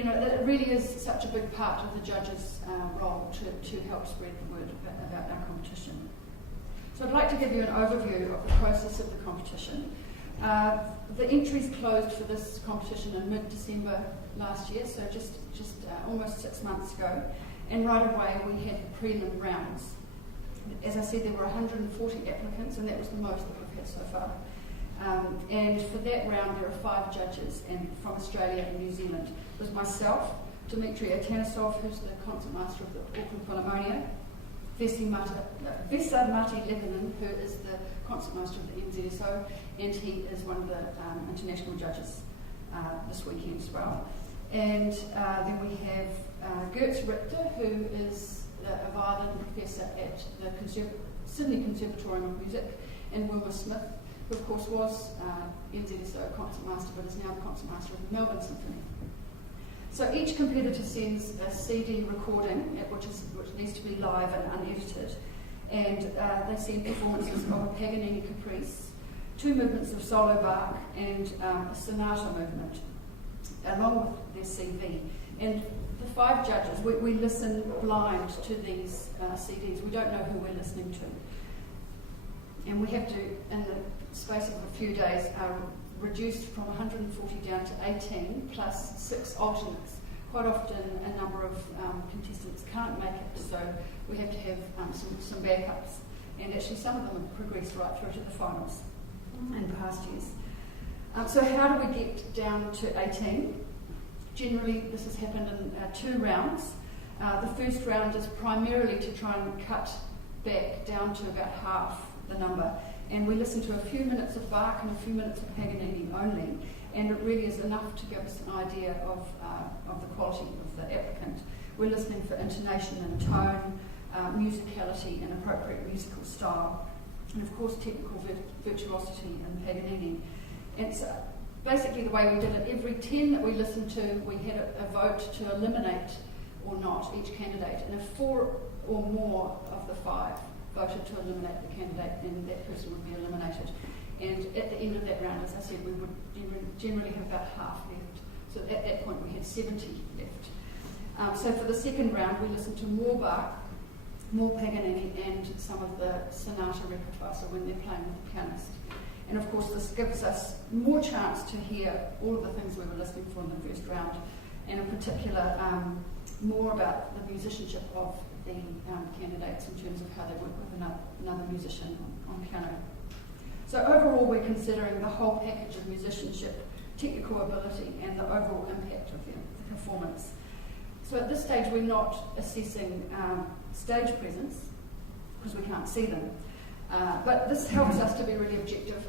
you know, it really is such a big part of the judges' role to help spread the word about our competition. So I'd like to give you an overview of the process of the competition. The entries closed for this competition in mid-December last year, so just almost 6 months ago, and right away we had prelim rounds. As I said, there were 140 applicants, and that was the most that we've had so far. And for that round, there are 5 judges and from Australia and New Zealand. There's myself, Dimitri Atanisov, who's the concertmaster of the Auckland Philharmonia, Vesa Mati Lebanon, who is the concertmaster of the NZSO, and he is one of the international judges this weekend as well. And then we have Gertz Richter, who is a violin professor at the Sydney Conservatorium of Music, and Wilma Smith, who of course was NZSO concertmaster but is now the concertmaster of the Melbourne Symphony. So each competitor sends a CD recording, which needs to be live and unedited, and they send performances of a Paganini Caprice, 2 movements of solo Bach, and a sonata movement, along with their CV. And the 5 judges, we listen blind to these CDs. We don't know who we're listening to. And we have to, in the space of a few days, reduced from 140 down to 18, plus 6 alternates. Quite often a number of contestants can't make it, so we have to have some backups. And actually some of them have progressed right through to the finals in past years. So how do we get down to 18? Generally, this has happened in 2 rounds. The first round is primarily to try and cut back down to about half the number. And we listen to a few minutes of Bach and a few minutes of Paganini only. And it really is enough to give us an idea of the quality of the applicant. We're listening for intonation and tone, musicality and appropriate musical style. And of course, technical virtuosity in Paganini. And so basically the way we did it, every 10 that we listened to, we had a vote to eliminate or not each candidate. And if 4 or more of the 5 voted to eliminate the candidate, then that person would be eliminated. And at the end of that round, as I said, we would generally have about half left. So at that point, we had 70 left. So for the second round, we listened to more Bach, more Paganini, and some of the sonata repertoire, so when they're playing with the pianist. And of course, this gives us more chance to hear all of the things we were listening for in the first round, and in particular, more about the musicianship of the candidates in terms of how they work with another musician on piano. So overall, we're considering the whole package of musicianship, technical ability, and the overall impact of the performance. So at this stage, we're not assessing stage presence, because we can't see them. But this helps us to be really objective.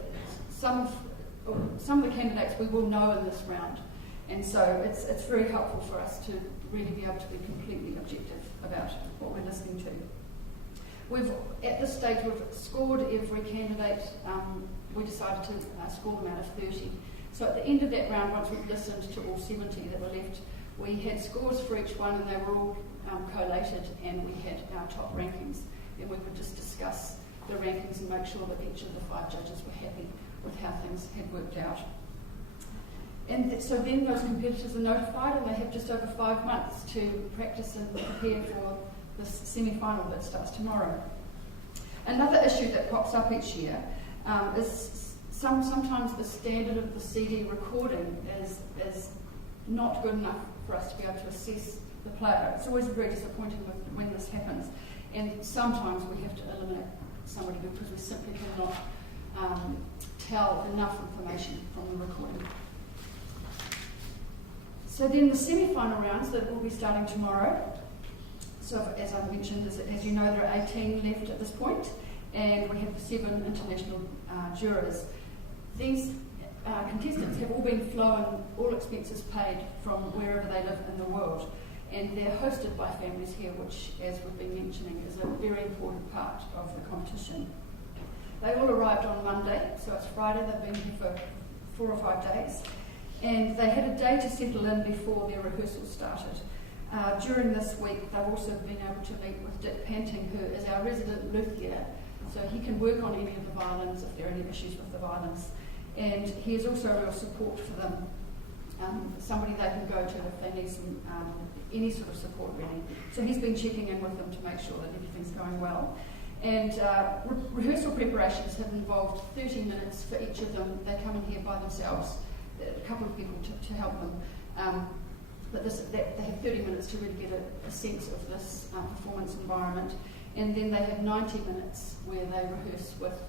Some of the candidates we will know in this round, and so it's very helpful for us to really be able to be completely objective about what we're listening to. At this stage, we've scored every candidate. We decided to score them out of 30. So at the end of that round, once we've listened to all 70 that were left, we had scores for each one, and they were all collated, and we had our top rankings. And we would just discuss the rankings and make sure that each of the 5 judges were happy with how things had worked out. And so then those competitors are notified, and they have just over 5 months to practice and prepare for this semi-final that starts tomorrow. Another issue that pops up each year is sometimes the standard of the CD recording is not good enough for us to be able to assess the player. It's always very disappointing when this happens, and sometimes we have to eliminate somebody because we simply cannot tell enough information from the recording. So then the semi-final rounds that will be starting tomorrow. So as I mentioned, as you know, there are 18 left at this point, and we have 7 international jurors. These contestants have all been flown, all expenses paid from wherever they live in the world, and they're hosted by families here, which, as we've been mentioning, is a very important part of the competition. They all arrived on Monday, so it's Friday. They've been here for 4 or 5 days, and they had a day to settle in before their rehearsals started. During this week, they've also been able to meet with Dick Panting, who is our resident luthier, so he can work on any of the violins if there are any issues with the violins. And he is also a real support for them somebody they can go to if they need some any sort of support really. So he's been checking in with them to make sure that everything's going well. And rehearsal preparations have involved 30 minutes for each of them. They come in here by themselves, a couple of people to help them. But they have 30 minutes to really get a sense of this performance environment. And then they have 90 minutes where they rehearse with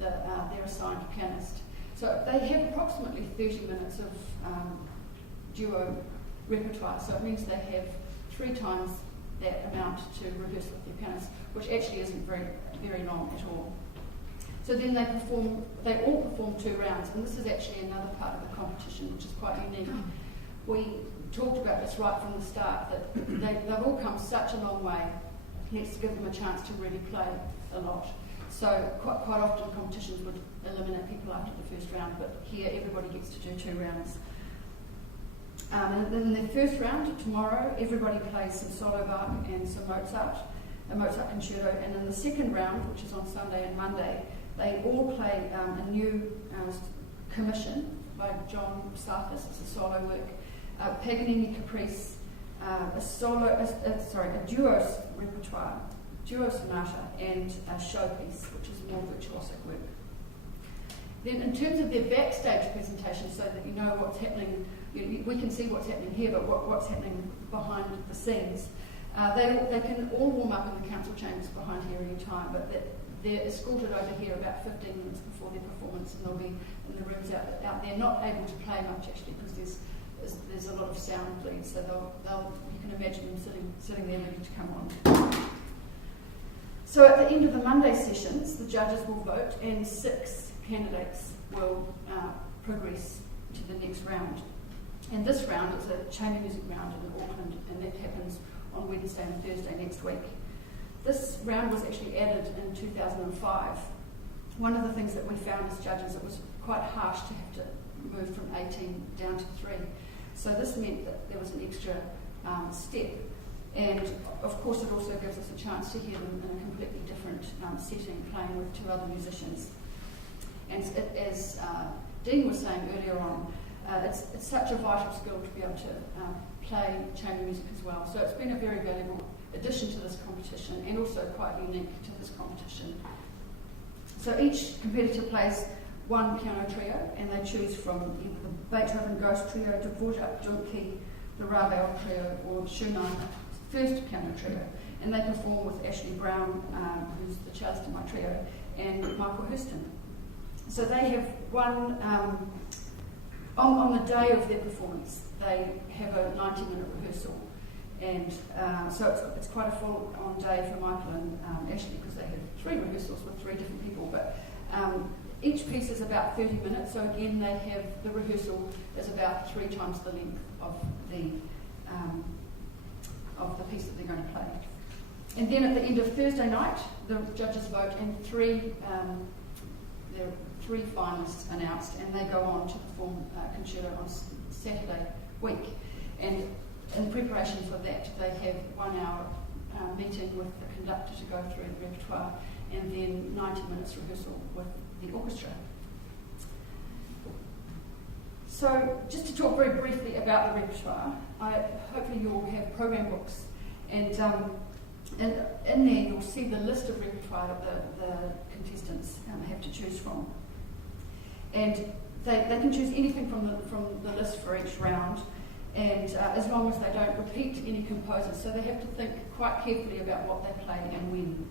their assigned pianist. So they have approximately 30 minutes of duo repertoire. So it means they have 3 times that amount to rehearse with their pianist, which actually isn't very long at all. So then they all perform 2 rounds, and this is actually another part of the competition which is quite unique. We talked about this right from the start, that they've all come such a long way. Let's give them a chance to really play a lot. So quite often competitions would eliminate people after the first round, but here everybody gets to do 2 rounds. And then the first round, tomorrow, everybody plays some solo Bach and some Mozart, a Mozart concerto. And in the second round, which is on Sunday and Monday, they all play a new commission by John Sarkis. It's a solo work. Paganini Caprice, a duo repertoire, duo sonata, and a showpiece, which is more virtuosic work. Then in terms of their backstage presentation, so that you know what's happening, we can see what's happening here, but what's happening behind the scenes. They can all warm up in the council chambers behind here any time, but they're escorted over here about 15 minutes before their performance, and they'll be in the rooms out there, not able to play much actually, because there's a lot of sound bleed, so you can imagine them sitting there ready to come on. So at the end of the Monday sessions, the judges will vote, and 6 candidates will progress to the next round. And this round is a chamber music round in Auckland, and that happens on Wednesday and Thursday next week. This round was actually added in 2005. One of the things that we found as judges, it was quite harsh to have to move from 18 down to 3. So this meant that there was an extra step. And of course it also gives us a chance to hear them in a completely different setting, playing with 2 other musicians. And as Dean was saying earlier on, it's such a vital skill to be able to play chamber music as well. So it's been a very valuable addition to this competition, and also quite unique to this competition. So each competitor plays 1 piano trio, and they choose from either the Beethoven Ghost Trio, Dvorak Junki, the Ravel Trio, or Schumann First Piano Trio. And they perform with Ashley Brown, who's the cellist in my trio, and Michael Hurston. So they have one, on the day of their performance, they have a 90-minute rehearsal. And so it's quite a full-on day for Michael and Ashley, because they have 3 rehearsals with 3 different people. But each piece is about 30 minutes, so again they have the rehearsal is about 3 times the length of the piece that they're going to play. And then at the end of Thursday night, the judges vote, and there are 3 finalists announced, and they go on to perform concerto on Saturday week. And in preparation for that, they have 1 hour meeting with the conductor to go through the repertoire, and then 90 minutes rehearsal with the orchestra. So just to talk very briefly about the repertoire, hopefully you'll have program books, and in there you'll see the list of repertoire that the contestants have to choose from. And they can choose anything from the list for each round, and as long as they don't repeat any composers, so they have to think quite carefully about what they play and when.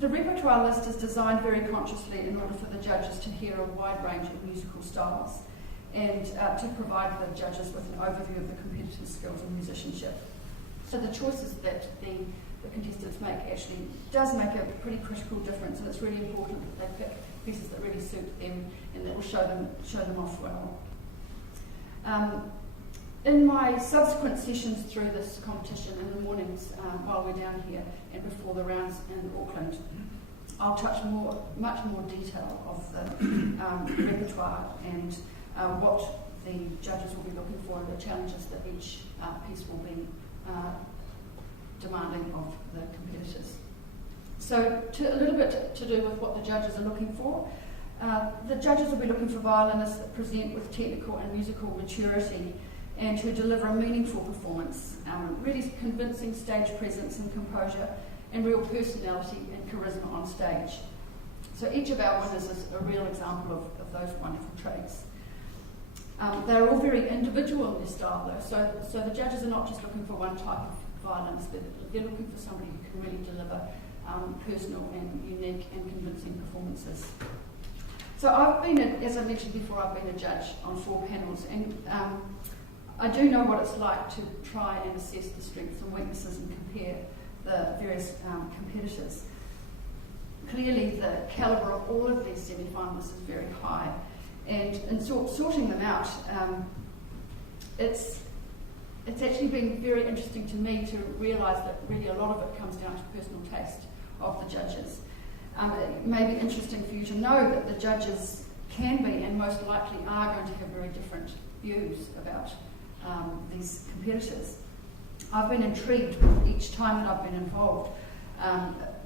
The repertoire list is designed very consciously in order for the judges to hear a wide range of musical styles, and to provide the judges with an overview of the competitors' skills and musicianship. So the choices that the contestants make actually does make a pretty critical difference, and it's really important that they pick pieces that really suit them and that will show them off well. In my subsequent sessions through this competition in the mornings while we're down here and before the rounds in Auckland, I'll touch much more detail of the repertoire and what the judges will be looking for and the challenges that each piece will be demanding of the competitors. So a little bit to do with what the judges are looking for. The judges will be looking for violinists that present with technical and musical maturity and who deliver a meaningful performance, really convincing stage presence and composure, and real personality and charisma on stage. So each of our winners is a real example of those wonderful traits. They're all very individual in their style though, so the judges are not just looking for one type of violinist, they're looking for somebody who can really deliver personal and unique and convincing performances. So I've been, as I mentioned before, I've been a judge on 4 panels, and I do know what it's like to try and assess the strengths and weaknesses and compare the various competitors. Clearly the calibre of all of these semi-finalists is very high, and in sorting them out, it's actually been very interesting to me to realise that really a lot of it comes down to personal taste of the judges. It may be interesting for you to know that the judges can be and most likely are going to have very different views about these competitors. I've been intrigued each time that I've been involved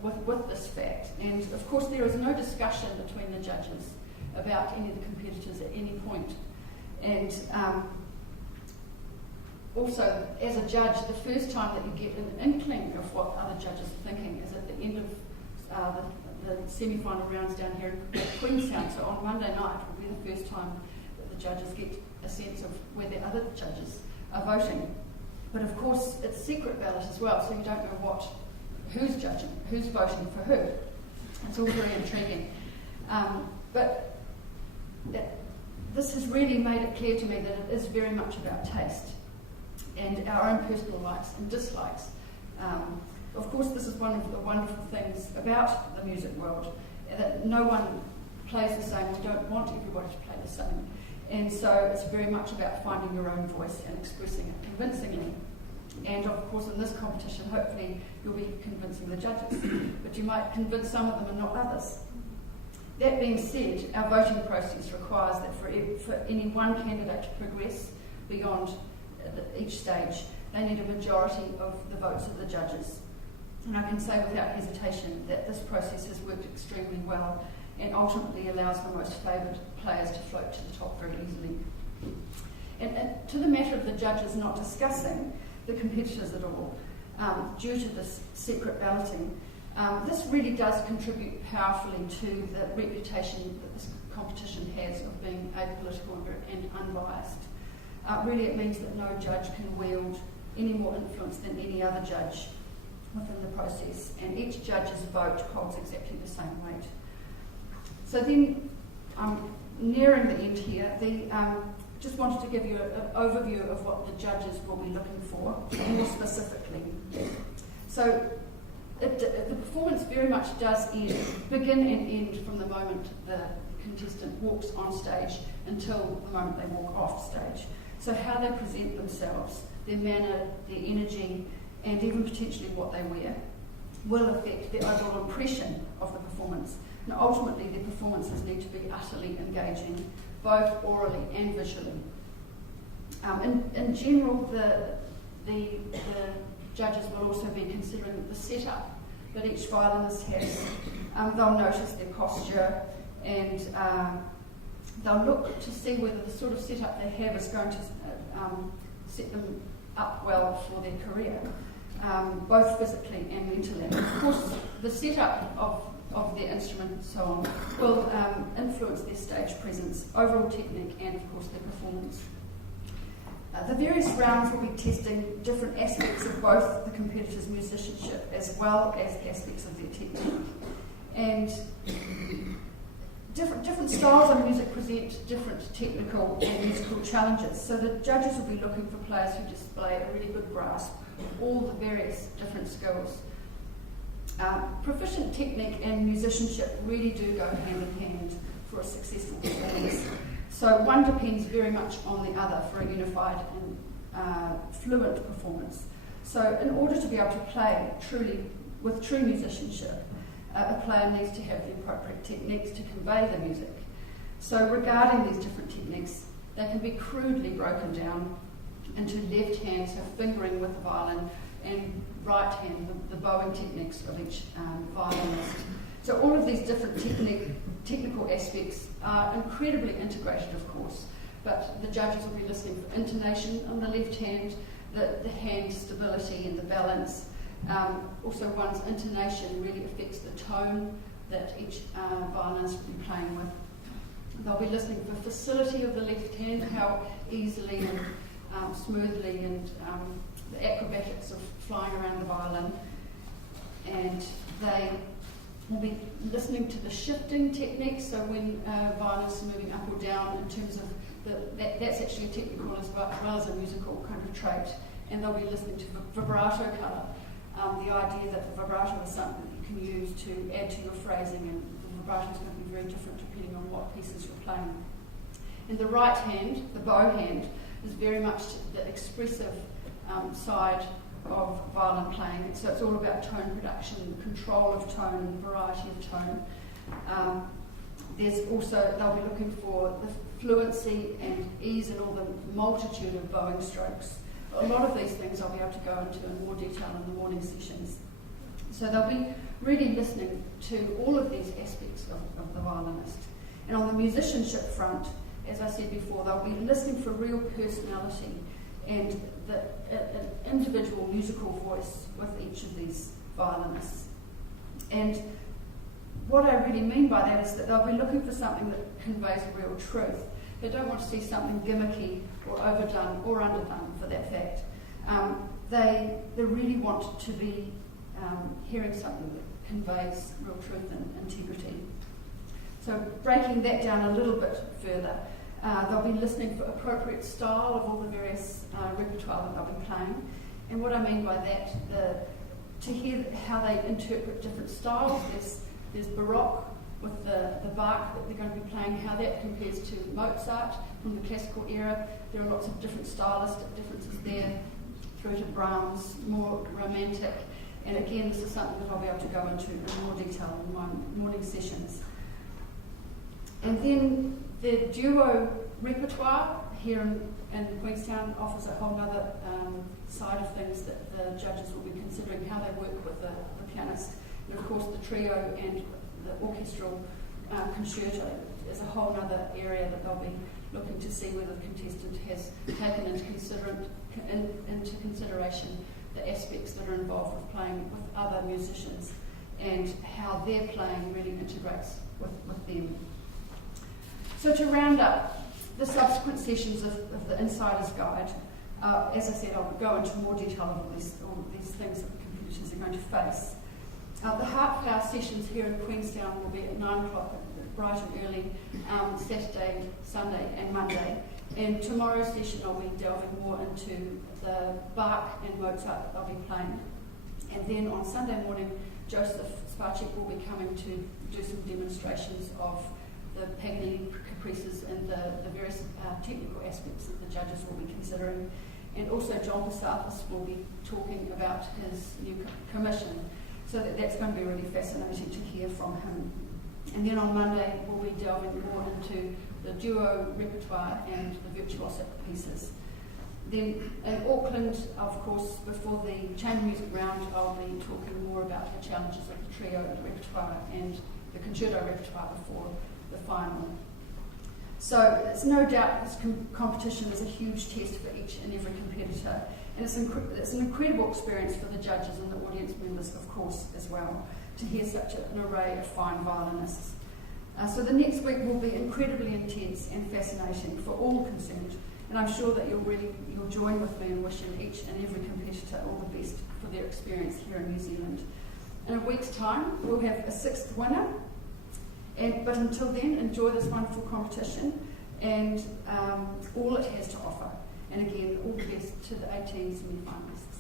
with this fact, and of course there is no discussion between the judges about any of the competitors at any point. And also, as a judge, the first time that you get an inkling of what other judges are thinking is at the end of the semi-final rounds down here in Queenstown. So on Monday night will be the first time that the judges get a sense of where the other judges are voting. But of course, it's secret ballot as well, so you don't know who's judging, who's voting for who. It's all very intriguing. But this has really made it clear to me that it is very much about taste and our own personal likes and dislikes. Of course, this is one of the wonderful things about the music world, that no one plays the same. We don't want everybody to play the same. And so it's very much about finding your own voice and expressing it convincingly. And of course, in this competition, hopefully you'll be convincing the judges, but you might convince some of them and not others. That being said, our voting process requires that for any one candidate to progress beyond each stage, they need a majority of the votes of the judges. And I can say without hesitation that this process has worked extremely well and ultimately allows the most favoured players to float to the top very easily. And to the matter of the judges not discussing the competitors at all, due to this secret balloting, this really does contribute powerfully to the reputation that this competition has of being apolitical and unbiased. Really it means that no judge can wield any more influence than any other judge within the process, and each judge's vote holds exactly the same weight. So then, nearing the end here, just wanted to give you an overview of what the judges will be looking for, more specifically. So the performance very much does begin and end from the moment the contestant walks on stage until the moment they walk off stage. So how they present themselves, their manner, their energy, and even potentially what they wear will affect the overall impression of the performance. And ultimately, their performances need to be utterly engaging, both orally and visually. In general, the judges will also be considering the setup that each violinist has. They'll notice their posture, and they'll look to see whether the sort of setup they have is going to set them up well for their career, both physically and mentally. Of course, the setup of their instrument and so on will influence their stage presence, overall technique, and of course their performance. The various rounds will be testing different aspects of both the competitors' musicianship as well as aspects of their technique. And different styles of music present different technical and musical challenges. So the judges will be looking for players who display a really good grasp of all the various different skills. Proficient technique and musicianship really do go hand in hand for a successful performance. So one depends very much on the other for a unified and fluent performance. So in order to be able to play with true musicianship, a player needs to have the appropriate techniques to convey the music. So regarding these different techniques, they can be crudely broken down into left hand, so fingering with the violin, and right hand, the bowing techniques of each violinist. So all of these different technical aspects are incredibly integrated, of course, but the judges will be listening for intonation on the left hand, the hand stability and the balance. Also one's intonation really affects the tone that each violinist will be playing with. They'll be listening for facility of the left hand, how easily and smoothly, and the acrobatics of flying around the violin. And they will be listening to the shifting techniques, so when violinists are moving up or down in terms of that's actually a technical as well as a musical kind of trait. And they'll be listening to vibrato colour, the idea that the vibrato is something that you can use to add to your phrasing, and the vibrato is going to be very different depending on what pieces you're playing. And the right hand, the bow hand, is very much the expressive side of violin playing. So it's all about tone production, control of tone, and variety of tone. There's also, they'll be looking for the fluency and ease in all the multitude of bowing strokes. A lot of these things I'll be able to go into in more detail in the morning sessions. So they'll be really listening to all of these aspects of the violinist. And on the musicianship front, as I said before, they'll be listening for real personality and an individual musical voice with each of these violinists. And what I really mean by that is that they'll be looking for something that conveys real truth. They don't want to see something gimmicky or overdone or underdone, for that fact. They really want to be hearing something that conveys real truth and integrity. So breaking that down a little bit further, they'll be listening for appropriate style of all the various repertoire that they'll be playing. And what I mean by that, to hear how they interpret different styles, there's Baroque with the Bach that they're going to be playing, how that compares to Mozart from the classical era. There are lots of different stylistic differences there, through to Brahms, more romantic. And again, this is something that I'll be able to go into in more detail in my morning sessions. And then the duo repertoire here in Queenstown offers a whole other side of things that the judges will be considering, how they work with the pianist. And of course the trio and the orchestral concerto is a whole other area that they'll be looking to see whether the contestant has taken into consideration the aspects that are involved with playing with other musicians and how their playing really integrates with them. So to round up the subsequent sessions of the Insider's Guide, as I said, I'll go into more detail of all these things that the competitors are going to face. The Harp Flower sessions here in Queenstown will be at 9 o'clock, bright and early, Saturday, Sunday and Monday. And tomorrow's session I'll be delving more into the Bach and Mozart that they'll be playing. And then on Sunday morning, Josef Spacek will be coming to do some demonstrations of the Paganini caprices and the various technical aspects that the judges will be considering. And also John Pasapis will be talking about his new commission. So that's going to be really fascinating to hear from him. And then on Monday, we'll be delving more into the duo repertoire and the virtuosic pieces. Then in Auckland, of course, before the chamber music round, I'll be talking more about the challenges of the trio repertoire and the concerto repertoire before the final. So it's no doubt this competition is a huge test for each and every competitor. And it's an incredible experience for the judges and the audience members, of course, as well, to hear such an array of fine violinists. So the next week will be incredibly intense and fascinating for all concerned, and I'm sure that you'll join with me in wishing each and every competitor all the best for their experience here in New Zealand. In a week's time, we'll have a 6th winner, but until then, enjoy this wonderful competition and all it has to offer. And again, all the best to the 18 semi-finalists.